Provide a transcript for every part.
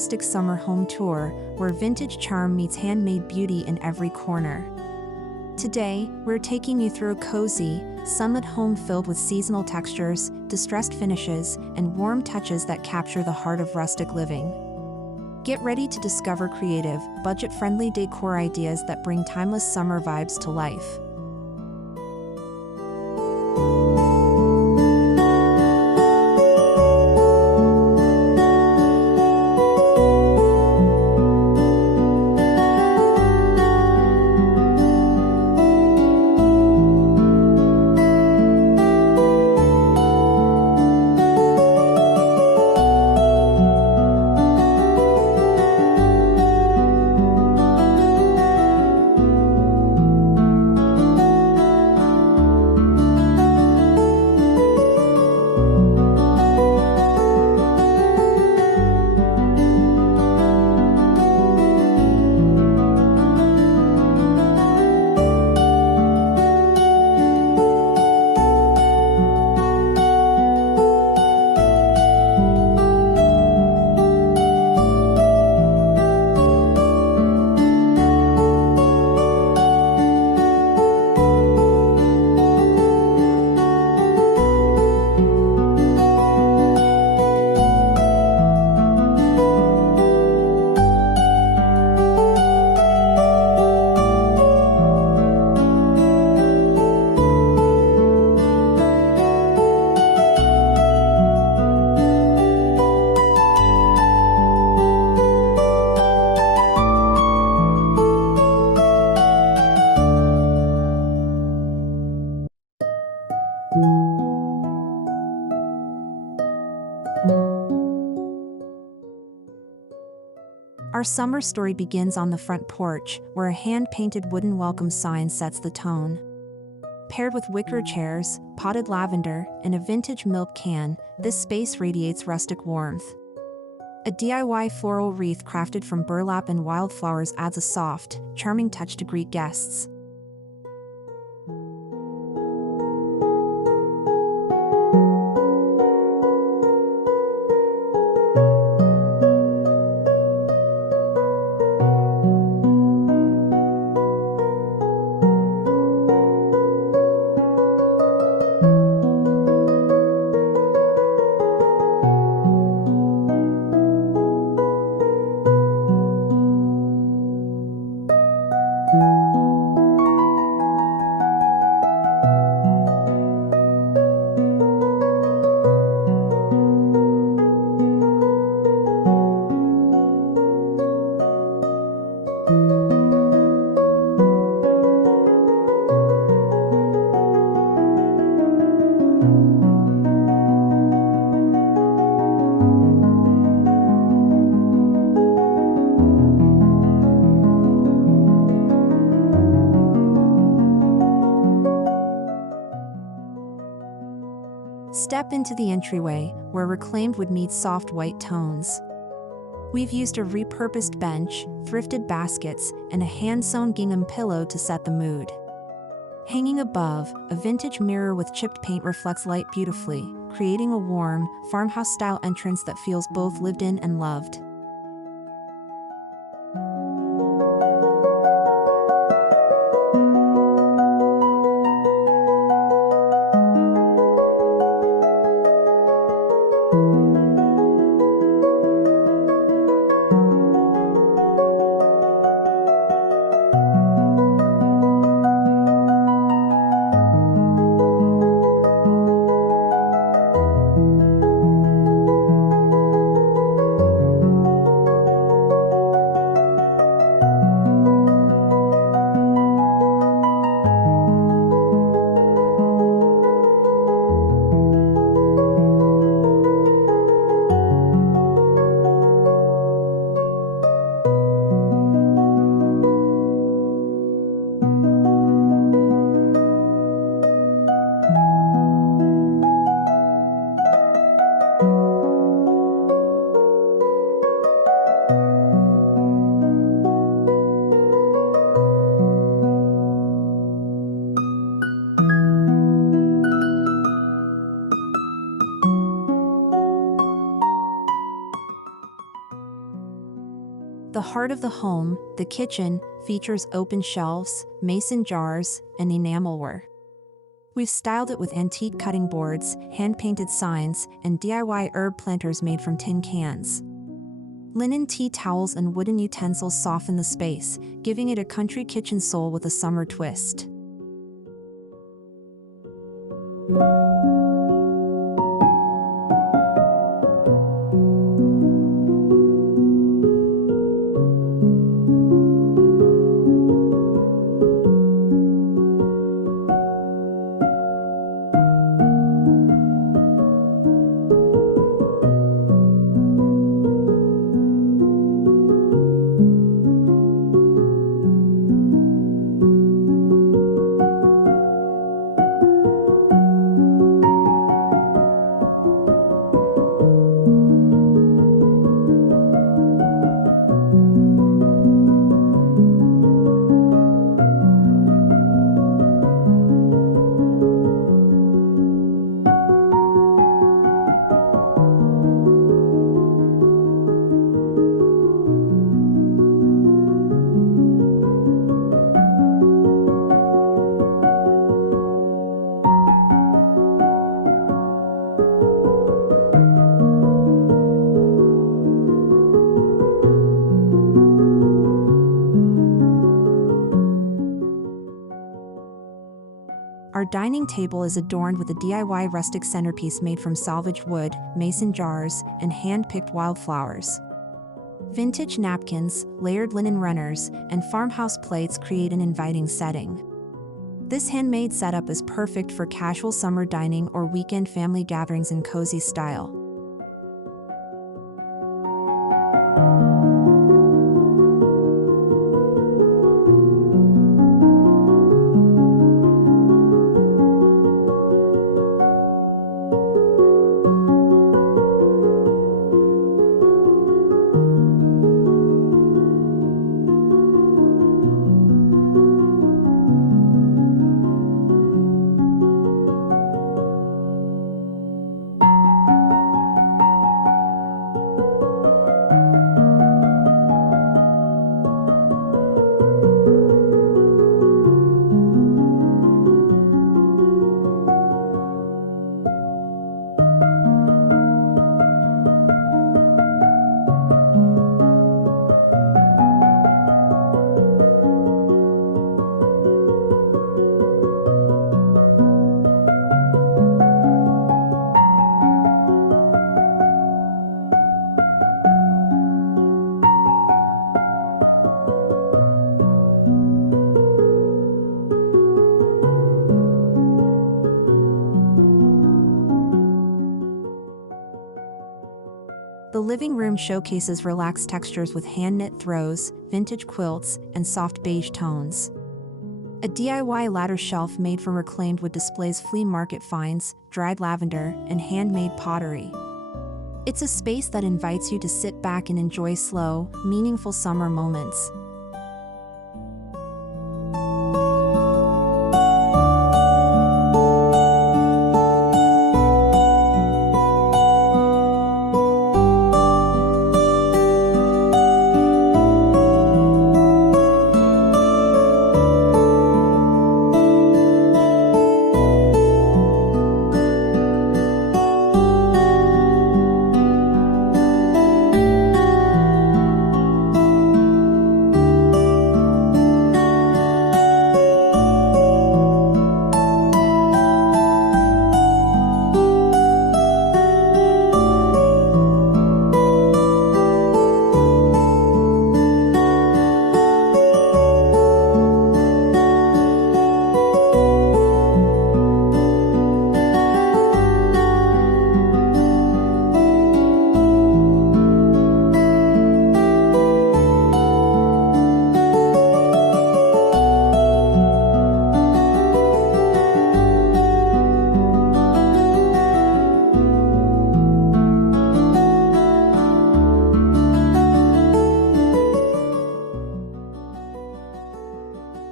Rustic Summer Home Tour, where vintage charm meets handmade beauty in every corner. Today, we're taking you through a cozy, sunlit home filled with seasonal textures, distressed finishes, and warm touches that capture the heart of rustic living. Get ready to discover creative, budget-friendly decor ideas that bring timeless summer vibes to life. Our summer story begins on the front porch, where a hand-painted wooden welcome sign sets the tone. Paired with wicker chairs, potted lavender, and a vintage milk can, this space radiates rustic warmth. A DIY floral wreath crafted from burlap and wildflowers adds a soft, charming touch to greet guests. Step into the entryway, where reclaimed wood meets soft white tones. We've used a repurposed bench, thrifted baskets, and a hand-sewn gingham pillow to set the mood. Hanging above, a vintage mirror with chipped paint reflects light beautifully, creating a warm, farmhouse-style entrance that feels both lived in and loved. heart of the home, the kitchen, features open shelves, mason jars, and enamelware. We've styled it with antique cutting boards, hand-painted signs, and DIY herb planters made from tin cans. Linen tea towels and wooden utensils soften the space, giving it a country kitchen soul with a summer twist. Our dining table is adorned with a DIY rustic centerpiece made from salvaged wood, mason jars, and hand-picked wildflowers. Vintage napkins, layered linen runners, and farmhouse plates create an inviting setting. This handmade setup is perfect for casual summer dining or weekend family gatherings in cozy style. The living room showcases relaxed textures with hand-knit throws, vintage quilts, and soft beige tones. A DIY ladder shelf made from reclaimed wood displays flea market finds, dried lavender, and handmade pottery. It's a space that invites you to sit back and enjoy slow, meaningful summer moments.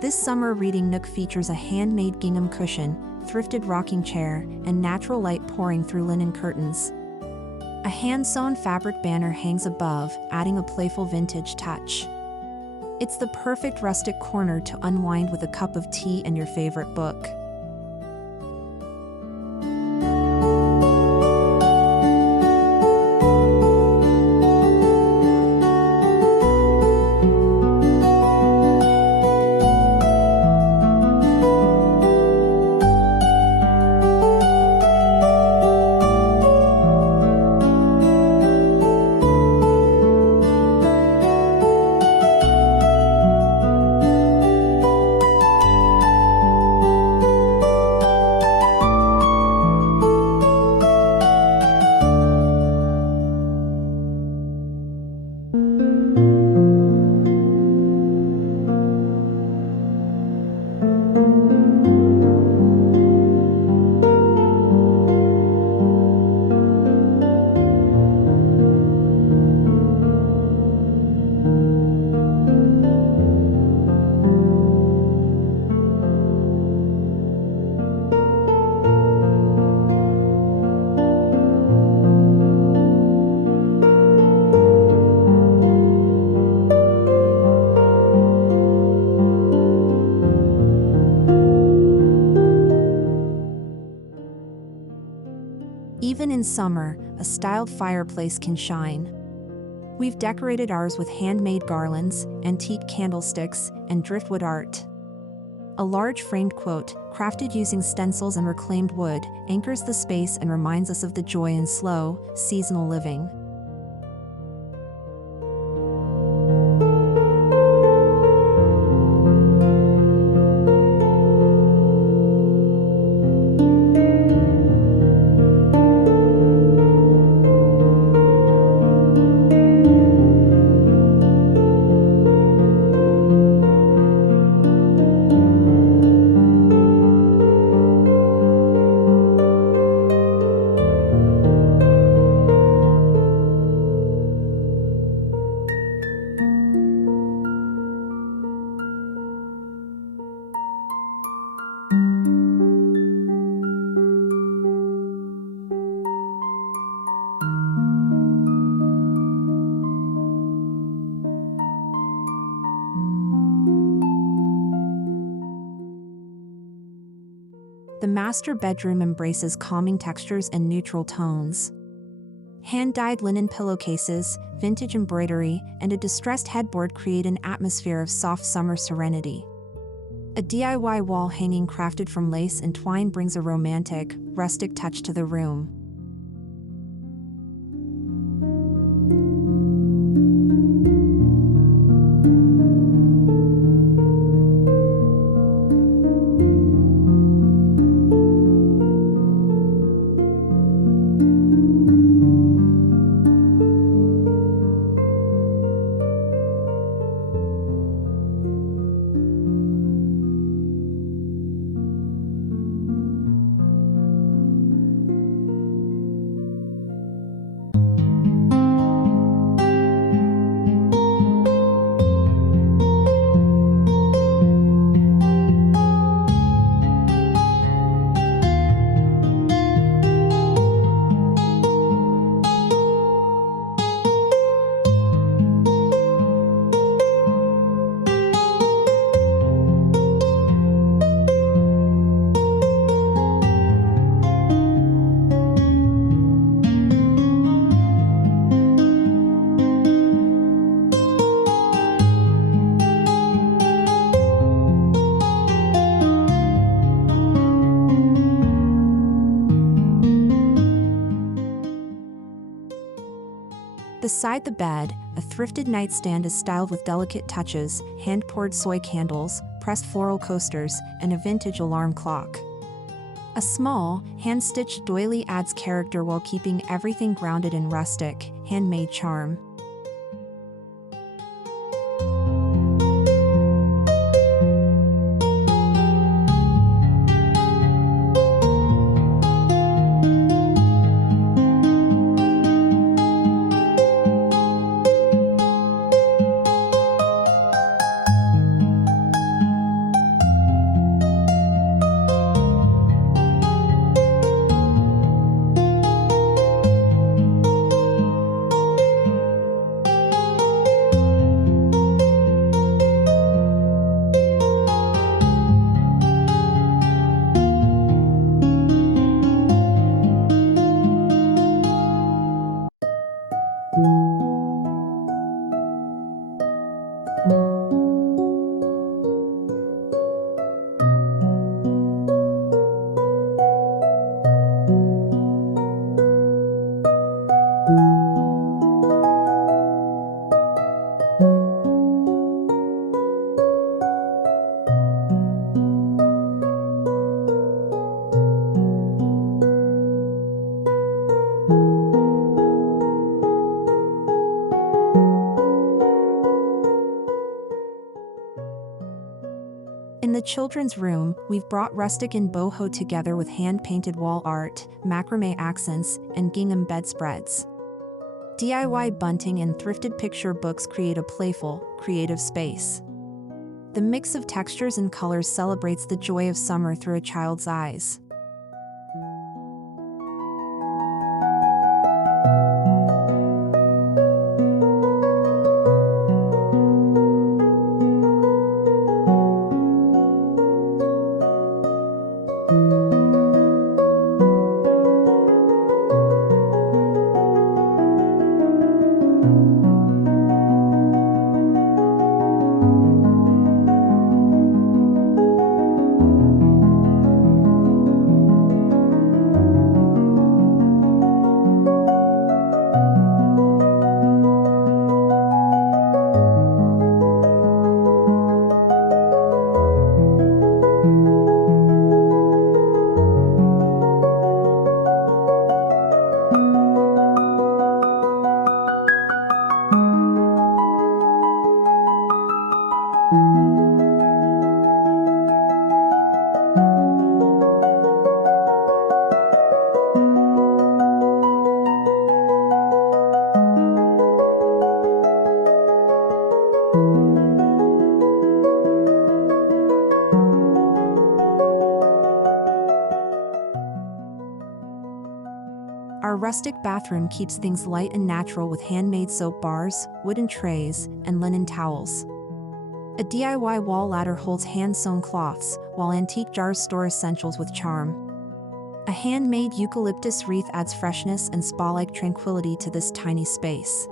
This summer reading nook features a handmade gingham cushion, thrifted rocking chair, and natural light pouring through linen curtains. A hand-sewn fabric banner hangs above, adding a playful vintage touch. It's the perfect rustic corner to unwind with a cup of tea and your favorite book. Even in summer, a styled fireplace can shine. We've decorated ours with handmade garlands, antique candlesticks, and driftwood art. A large framed quote, crafted using stencils and reclaimed wood, anchors the space and reminds us of the joy in slow, seasonal living. The master bedroom embraces calming textures and neutral tones. Hand-dyed linen pillowcases, vintage embroidery, and a distressed headboard create an atmosphere of soft summer serenity. A DIY wall hanging crafted from lace and twine brings a romantic, rustic touch to the room. Beside the bed, a thrifted nightstand is styled with delicate touches, hand-poured soy candles, pressed floral coasters, and a vintage alarm clock. A small, hand-stitched doily adds character while keeping everything grounded in rustic, handmade charm. In the children's room, we've brought Rustic and Boho together with hand-painted wall art, macrame accents, and gingham bedspreads. DIY bunting and thrifted picture books create a playful, creative space. The mix of textures and colors celebrates the joy of summer through a child's eyes. Our rustic bathroom keeps things light and natural with handmade soap bars, wooden trays, and linen towels. A DIY wall ladder holds hand-sewn cloths, while antique jars store essentials with charm. A handmade eucalyptus wreath adds freshness and spa-like tranquility to this tiny space.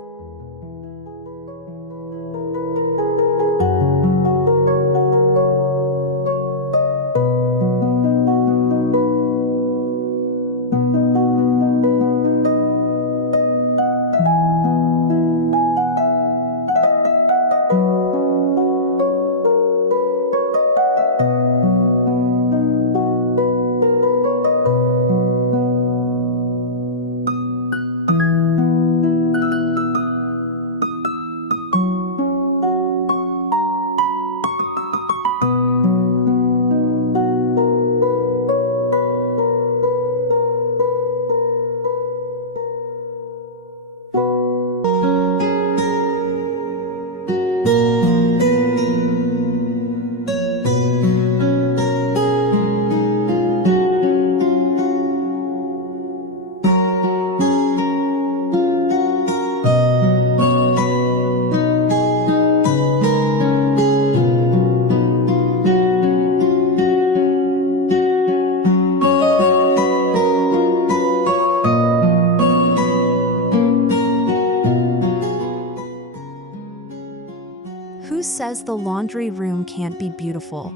Who says the laundry room can't be beautiful?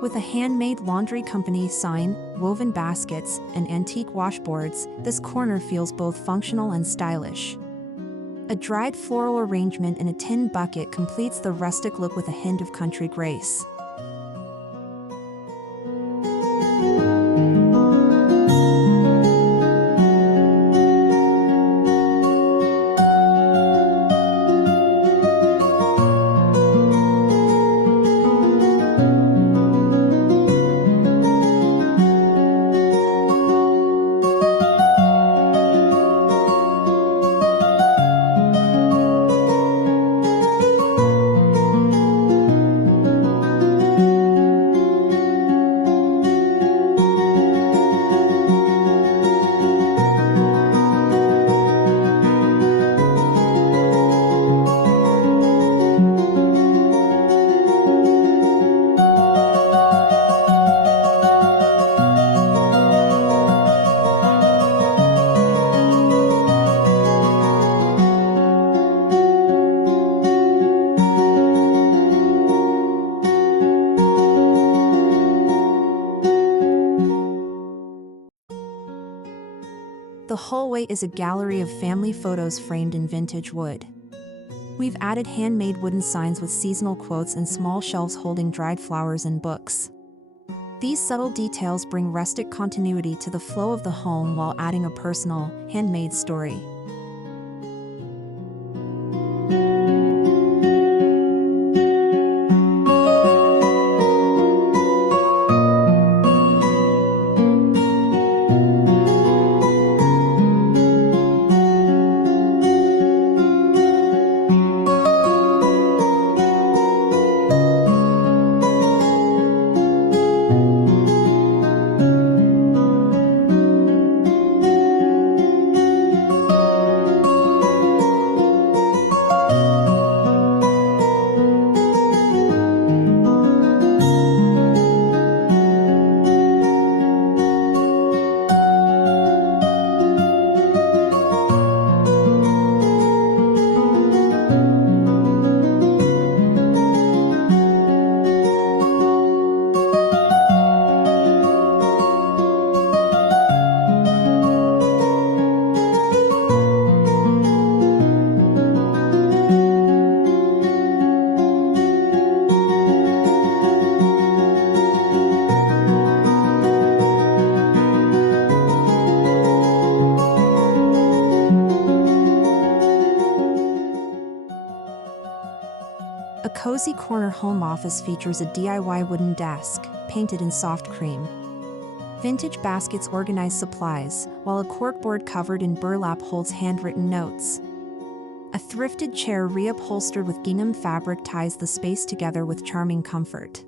With a handmade laundry company sign, woven baskets, and antique washboards, this corner feels both functional and stylish. A dried floral arrangement in a tin bucket completes the rustic look with a hint of country grace. The hallway is a gallery of family photos framed in vintage wood. We've added handmade wooden signs with seasonal quotes and small shelves holding dried flowers and books. These subtle details bring rustic continuity to the flow of the home while adding a personal, handmade story. cozy corner home office features a DIY wooden desk, painted in soft cream. Vintage baskets organize supplies, while a corkboard covered in burlap holds handwritten notes. A thrifted chair reupholstered with gingham fabric ties the space together with charming comfort.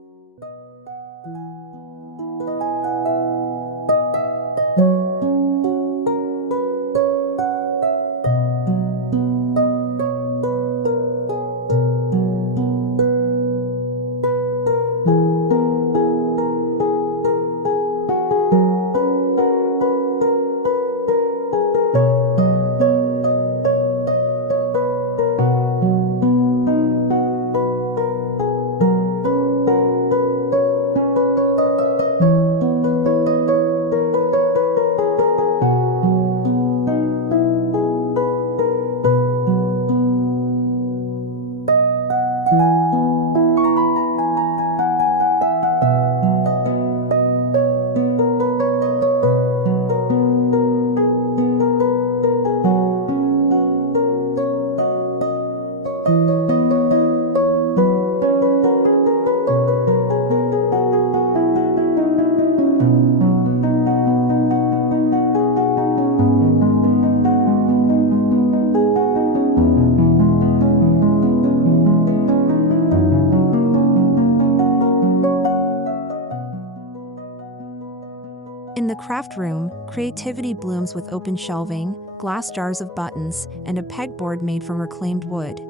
In the craft room, creativity blooms with open shelving, glass jars of buttons, and a pegboard made from reclaimed wood.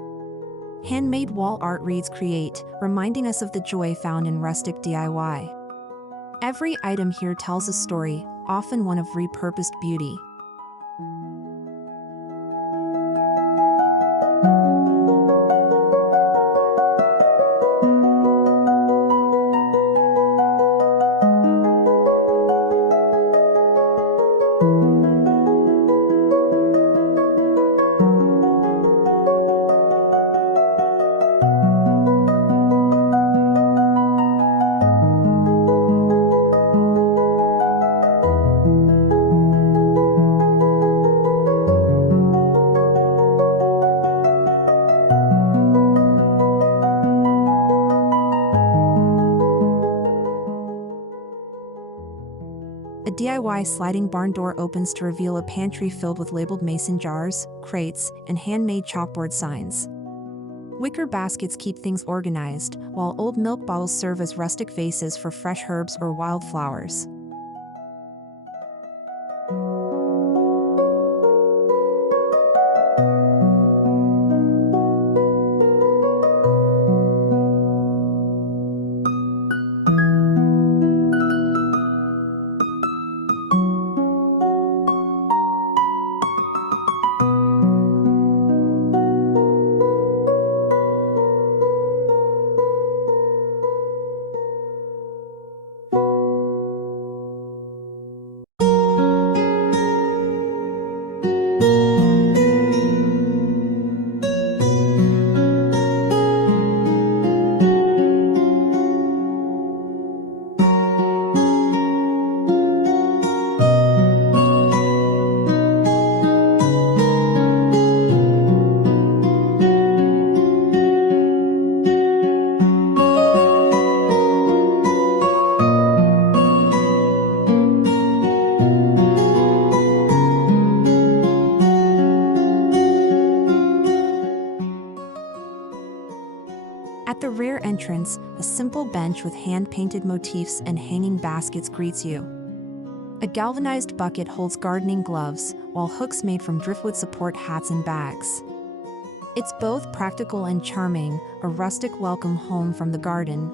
Handmade wall art reads "Create," reminding us of the joy found in rustic DIY. Every item here tells a story, often one of repurposed beauty. A DIY sliding barn door opens to reveal a pantry filled with labeled mason jars, crates, and handmade chalkboard signs. Wicker baskets keep things organized, while old milk bottles serve as rustic vases for fresh herbs or wildflowers. At the rear entrance, a simple bench with hand-painted motifs and hanging baskets greets you. A galvanized bucket holds gardening gloves, while hooks made from driftwood support hats and bags. It's both practical and charming, a rustic welcome home from the garden.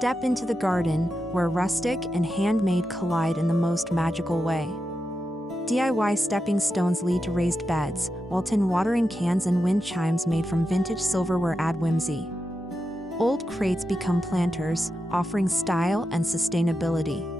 Step into the garden, where rustic and handmade collide in the most magical way. DIY stepping stones lead to raised beds, while tin watering cans and wind chimes made from vintage silverware add whimsy. Old crates become planters, offering style and sustainability.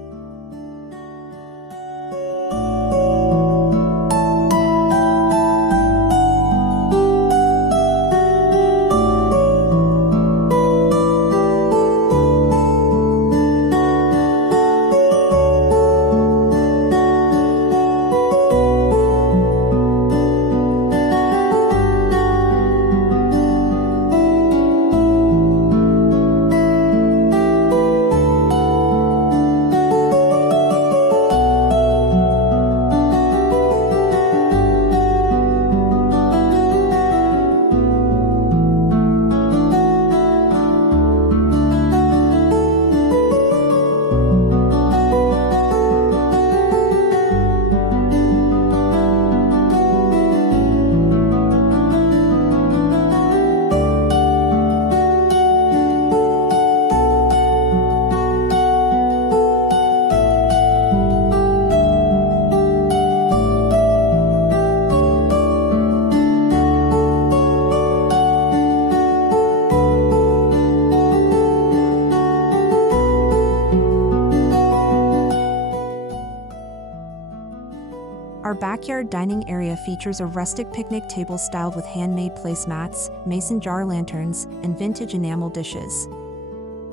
Our backyard dining area features a rustic picnic table styled with handmade placemats, mason jar lanterns, and vintage enamel dishes.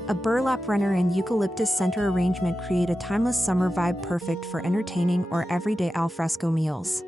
A burlap runner and eucalyptus center arrangement create a timeless summer vibe perfect for entertaining or everyday alfresco meals.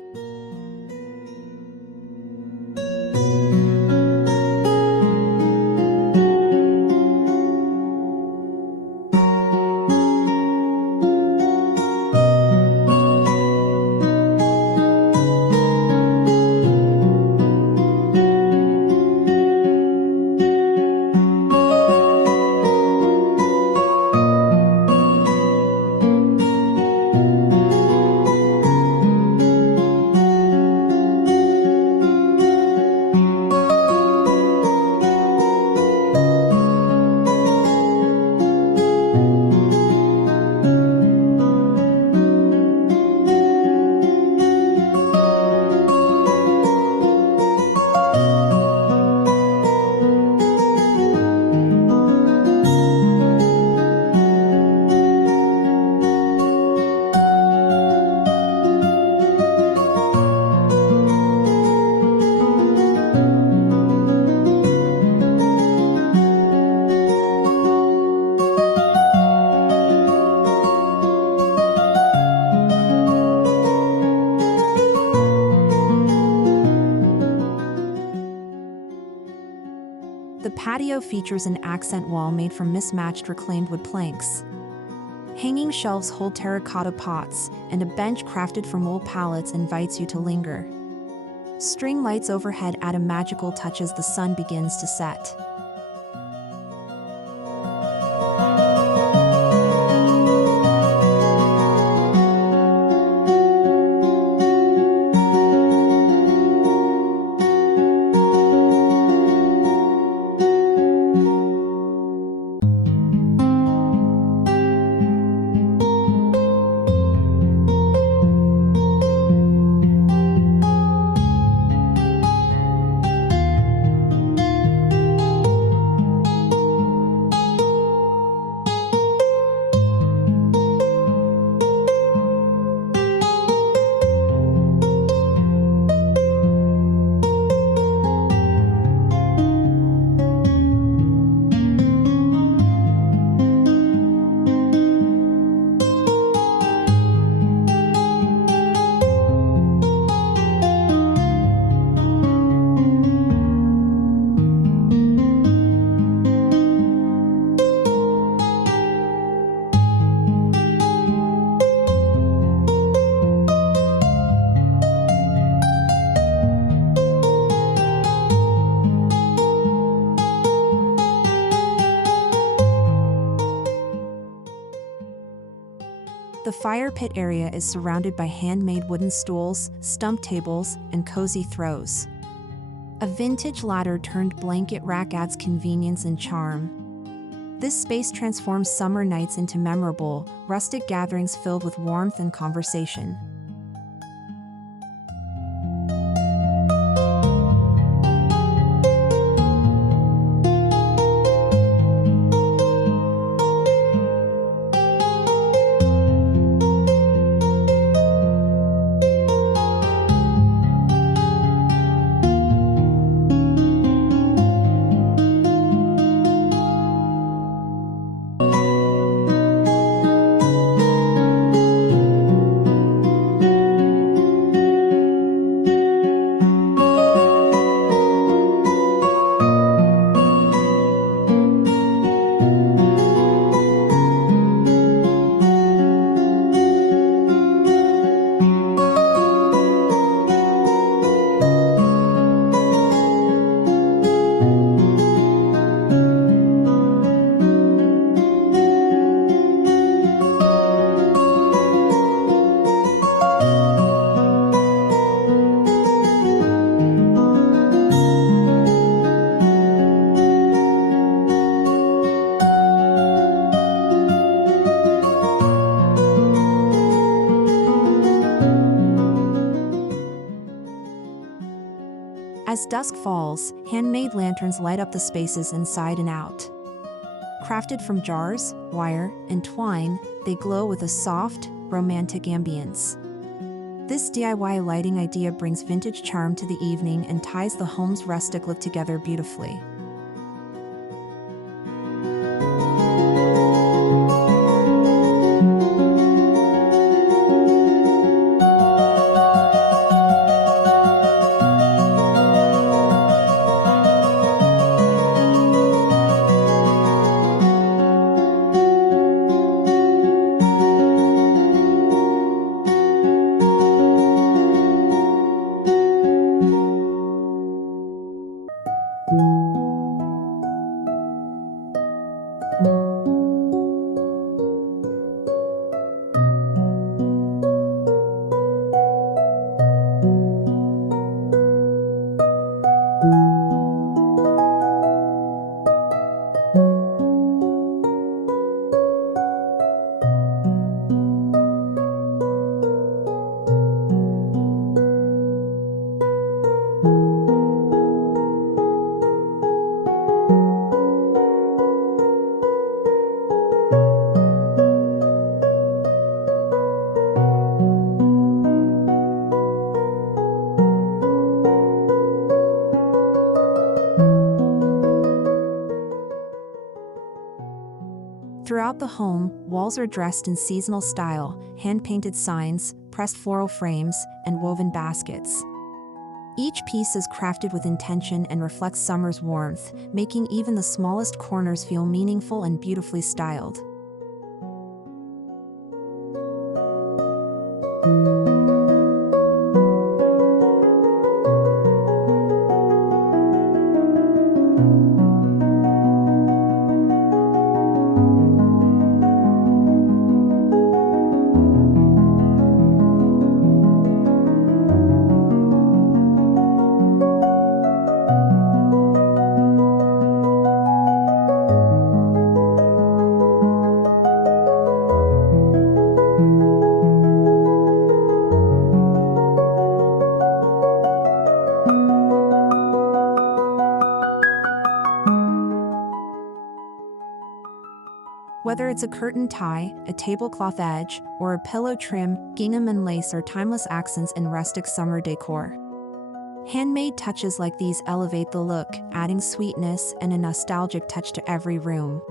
The patio features an accent wall made from mismatched reclaimed wood planks. Hanging shelves hold terracotta pots, and a bench crafted from old pallets invites you to linger. String lights overhead add a magical touch as the sun begins to set. The fire pit area is surrounded by handmade wooden stools, stump tables, and cozy throws. A vintage ladder turned blanket rack adds convenience and charm. This space transforms summer nights into memorable, rustic gatherings filled with warmth and conversation. As dusk falls, handmade lanterns light up the spaces inside and out. Crafted from jars, wire, and twine, they glow with a soft, romantic ambience. This DIY lighting idea brings vintage charm to the evening and ties the home's rustic look together beautifully. Throughout the home, walls are dressed in seasonal style, hand-painted signs, pressed floral frames, and woven baskets. Each piece is crafted with intention and reflects summer's warmth, making even the smallest corners feel meaningful and beautifully styled. Whether it's a curtain tie, a tablecloth edge, or a pillow trim, gingham and lace are timeless accents in rustic summer decor. Handmade touches like these elevate the look, adding sweetness and a nostalgic touch to every room.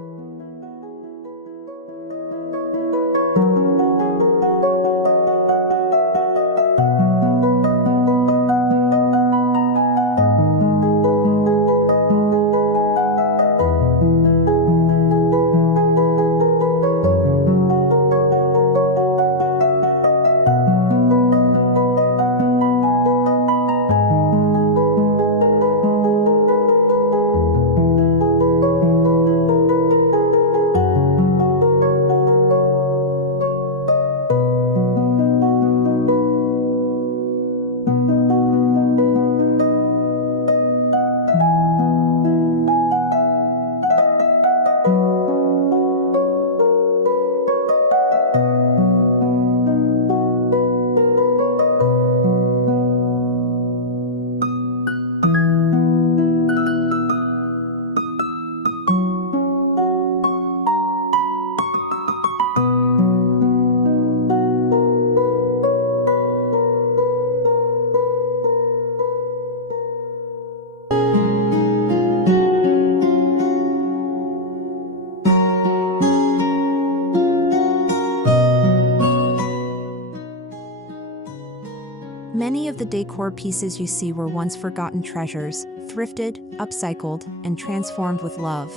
decor pieces you see were once forgotten treasures, thrifted, upcycled, and transformed with love.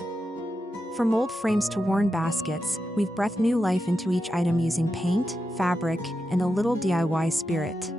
From old frames to worn baskets, we've breathed new life into each item using paint, fabric, and a little DIY spirit.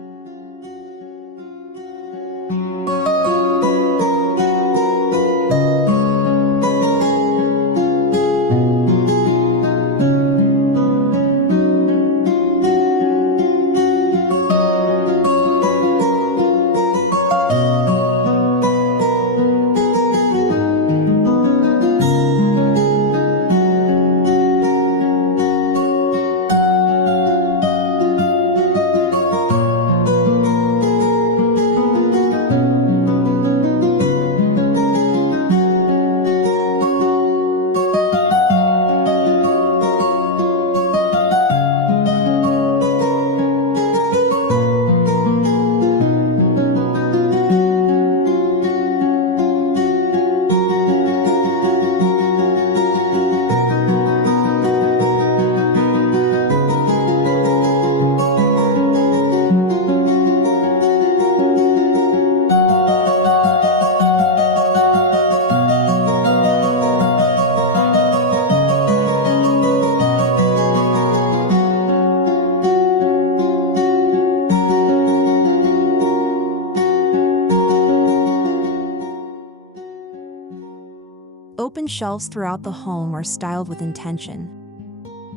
Open shelves throughout the home are styled with intention.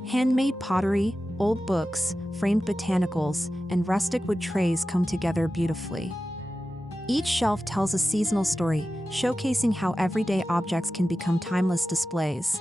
Handmade pottery, old books, framed botanicals, and rustic wood trays come together beautifully. Each shelf tells a seasonal story, showcasing how everyday objects can become timeless displays.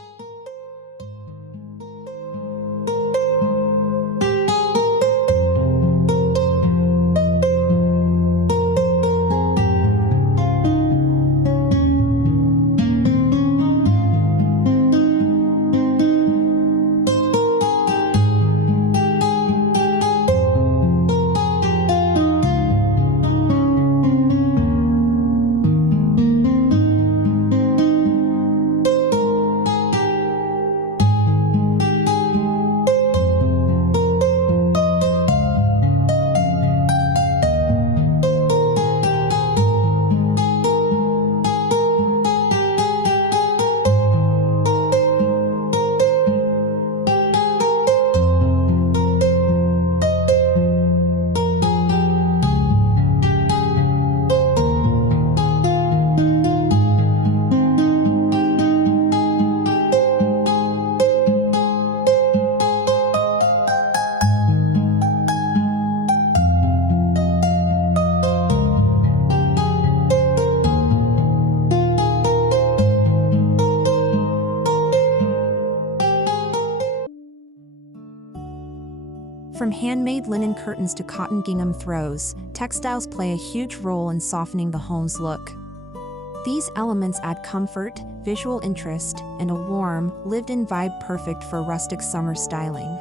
From handmade linen curtains to cotton gingham throws, textiles play a huge role in softening the home's look. These elements add comfort, visual interest, and a warm, lived-in vibe perfect for rustic summer styling.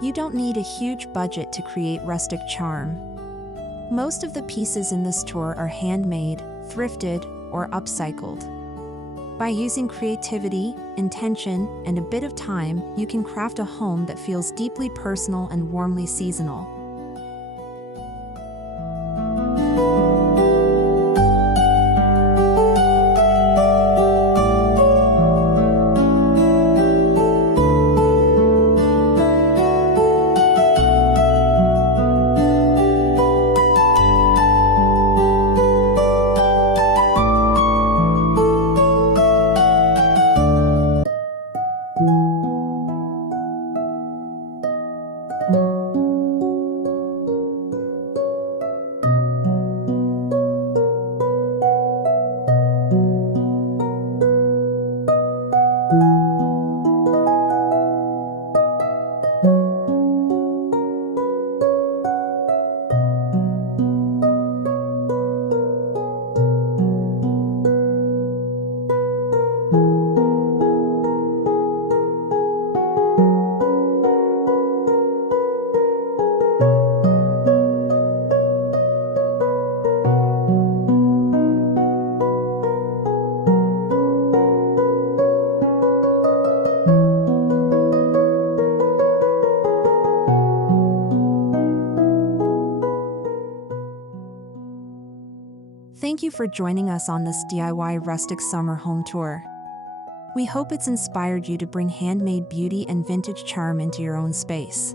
You don't need a huge budget to create rustic charm. Most of the pieces in this tour are handmade, thrifted, or upcycled. By using creativity, intention, and a bit of time, you can craft a home that feels deeply personal and warmly seasonal. Thank you for joining us on this DIY rustic summer home tour. We hope it's inspired you to bring handmade beauty and vintage charm into your own space.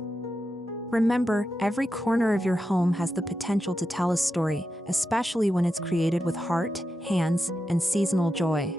Remember, every corner of your home has the potential to tell a story, especially when it's created with heart, hands, and seasonal joy.